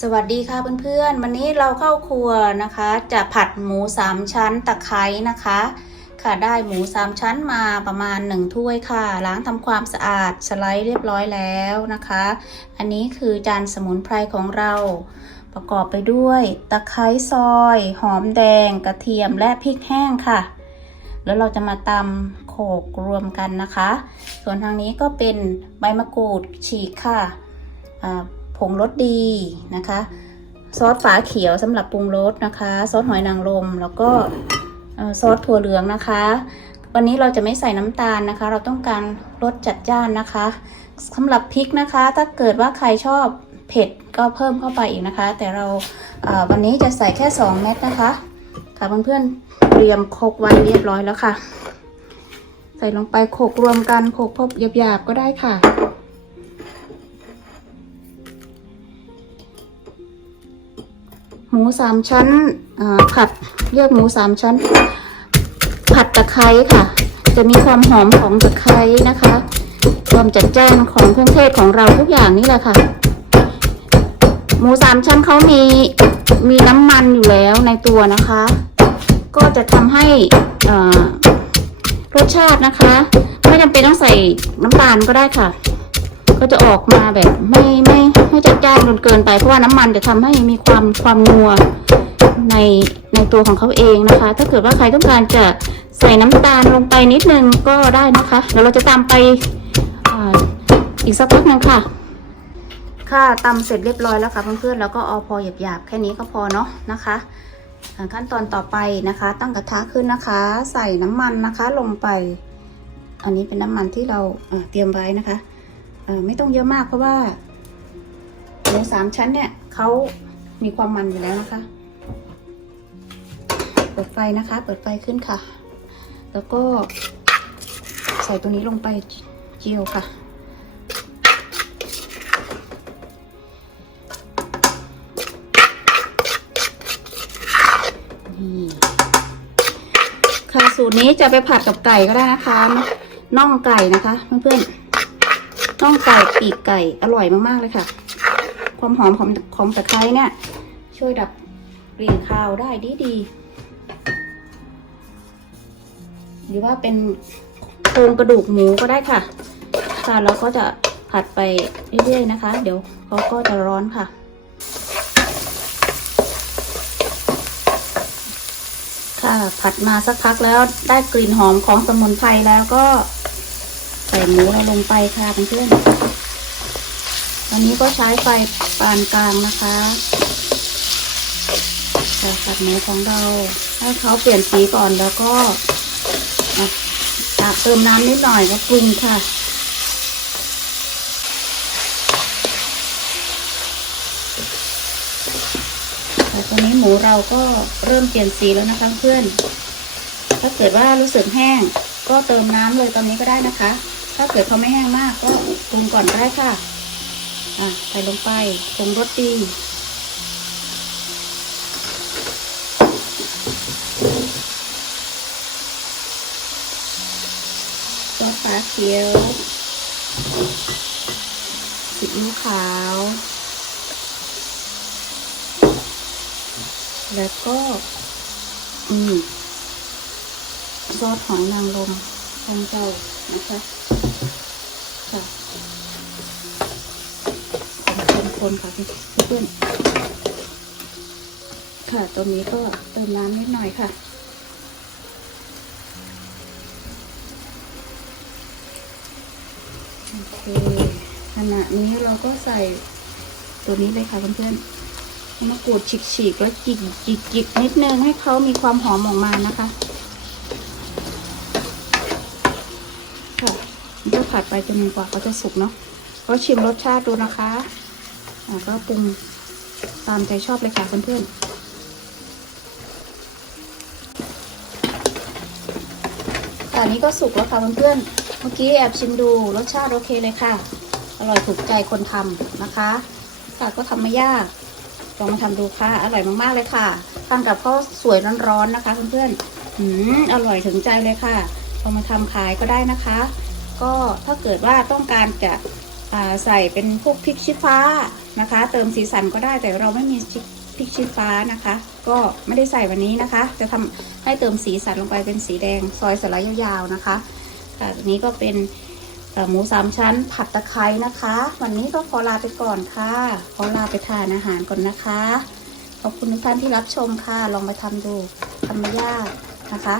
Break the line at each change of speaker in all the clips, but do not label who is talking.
สวัสดีค่ะเพื่อนๆ วันนี้เราเข้าครัวนะคะ จะผัดหมูสามชั้นตะไคร้นะคะ ค่ะได้หมูสามชั้นมาประมาณหนึ่งถ้วยค่ะ ล้างทำความสะอาดสไลด์เรียบร้อยแล้วนะคะ อันนี้คือจานสมุนไพรของเรา ประกอบไปด้วยตะไคร้ซอย หอมแดง กระเทียมและพริกแห้งค่ะ แล้วเราจะมาตำโขกรวมกันนะคะ ส่วนทางนี้ก็เป็นใบมะกรูดฉีกค่ะอ่า งรสดีนะคะ ซอสฝาเขียวสำหรับปรุงรสนะคะ ซอสหอยนางรมแล้วก็ซอสถั่วเหลืองนะคะ วันนี้เราจะไม่ใส่น้ำตาลนะคะ เราต้องการรสจัดจ้านนะคะสำหรับพริกนะคะ ถ้าเกิดว่าใครชอบเผ็ดก็เพิ่มเข้าไปอีกนะคะ แต่เราเวันนี้จะใส่แค่ 2 เม็ดนะคะ ค่ะเพื่อนๆเตรียมโคกไว้เรียบร้อยแล้วค่ะ ใส่ลงไปโขกรวมกันโขกพบหยาบๆก็ได้ค่ะ หมูสามชั้นผัดเรียกหมูสามชั้น ผัดตะไคร้ค่ะ จะมีความหอมของตะไคร้นะคะความจัดจ้านของเครื่องเทศของเราทุกอย่างนี่แหละค่ะ หมูสามชั้นเขามีมีน้ำมันอยู่แล้วในตัวนะคะ ก็จะทำให้รสชาตินะคะ ไม่จำเป็นต้องใส่น้ำตาลก็ได้ค่ะ ก็จะออกมาแบบไม่ไม่ไม่จัดจ้านจนเกินไป เพราะว่าน้ำมันจะทำให้มีความความนัวในในตัวของเขาเองนะคะ ถ้าเกิดว่าใครต้องการจะใส่น้ำตาลลงไปนิดนึงก็ได้นะคะเดี๋ยวเราจะตามไปออีกสักพักหนึงค่ะ ค่ะตำเสร็จเรียบร้อยแล้วค่ะเพื่อนๆแล้วก็เอาพอหยาบๆแค่นี้ก็พอเนาะนะคะขั้นตอนต่อไปนะคะ ตั้งกระทะขึ้นนะคะ ใส่น้ำมันนะคะลงไป อันนี้เป็นน้ำมันที่เราเตรียมไว้นะคะ ออไม่ต้องเยอะมากเพราะว่าหมูสามชั้นเนี่ยเขามีความมันอยู่แล้วนะคะ เปิดไฟนะคะ เปิดไฟขึ้นค่ะ แล้วก็ใส่ตัวนี้ลงไปเจียวค่ะ นี่ค่ะสูตรนี้จะไปผัดกับไก่ก็ได้นะคะน่องไก่นะคะเพื่อนๆ น่องไก่ปีกไก่อร่อยมากๆเลยค่ะ ความหอมของของตะไคร้เนี่ย ช่วยดับกลิ่นคาวได้ดีดีๆ หรือว่าเป็นโครงกระดูกหมูก็ได้ค่ะ ค่ะเราก็จะผัดไปเรื่อยๆนะคะ เดี๋ยวเขาก็จะร้อนค่ะ ค่ะผัดมาสักพักแล้วได้กลิ่นหอมของสมุนไพรแล้วก็ ใส่หมูเราลงไปค่ะเพื่อนๆตอนนี้ก็ใช้ไฟปานกลางนะคะใส่ผัดหมูของเราให้เขาเปลี่ยนสีก่อนแล้วก็ตากเติมน้ำนิดหน่อยก็ปรุงค่ะแต่ตอนนี้หมูเราก็เริ่มเปลี่ยนสีแล้วนะคะเพื่อน ถ้าเกิดว่ารู้สึกแห้งก็เติมน้ำเลยตอนนี้ก็ได้นะคะ ถ้าเกิดเขาไม่แห้งมากก็ปรุงก่อนได้ค่ะ อะใส่ลงไปปรุงรสดีซอสฟ้าเขียวซีอิ๊วขาว แล้วก็ อืมซอสหอยนางรมของเจ้านะคะ ค่ะคนๆค่ะพี่เพื่อนค่ะตัวนี้ก็เติมน้ำนิดหน่อยค่ะโอเคขณะนี้เราก็ใส่ตัวนี้เลยค่ะเพื่อนๆมะกรูดฉีกๆแล้วจิกจิกจิกนิดนึงให้เขามีความหอมออกมานะคะ ค่ะมันก็ผัดไปจนกว่าเขาจะสุกเนาะก็ชิมรสชาติดูนะคะอ่าก็ปรุงตามใจชอบเลยค่ะเพื่อนๆตอนนี้ก็สุกแล้วค่ะเพื่อนๆ เมื่อกี้แอบชิมดูรสชาติโอเคเลยค่ะ อร่อยถูกใจคนทำนะคะค่ะก็ทำไม่ยาก ลองมาทำดูค่ะ อร่อยมากๆเลยค่ะทานกับข้าวสวยร้อนๆนะคะเพื่อนๆ อืมอร่อยถึงใจเลยค่ะลองมาทำขายก็ได้นะคะ ก็ถ้าเกิดว่าต้องการจะใส่เป็นพวกพริกชี้ฟ้านะคะ เติมสีสันก็ได้แต่เราไม่มีพริกชี้ฟ้านะคะ ก็ไม่ได้ใส่วันนี้นะคะ จะทำให้เติมสีสันลงไปเป็นสีแดงซอยสไลด์ยาวๆนะคะค่ะอันนี้ก็เป็นหมูสามชั้นผัดตะไคร้นะคะ วันนี้ก็ขอลาไปก่อนค่ะ ขอลาไปทานอาหารก่อนนะคะ ขอบคุณทุกท่านที่รับชมค่ะ ลองไปทำดูทำไม่ยากนะคะ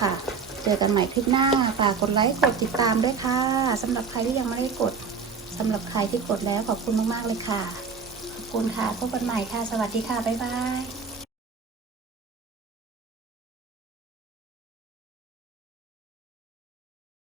ค่ะ เจอกันใหม่คลิปหน้า ฝากกดไลค์ กดติดตามด้วยค่ะสำหรับใครที่ยังไม่ได้กดสำหรับใครที่กดแล้วขอบคุณมากๆเลยค่ะ ขอบคุณค่ะ พบกันใหม่ค่ะ สวัสดีค่ะ บ๊ายบาย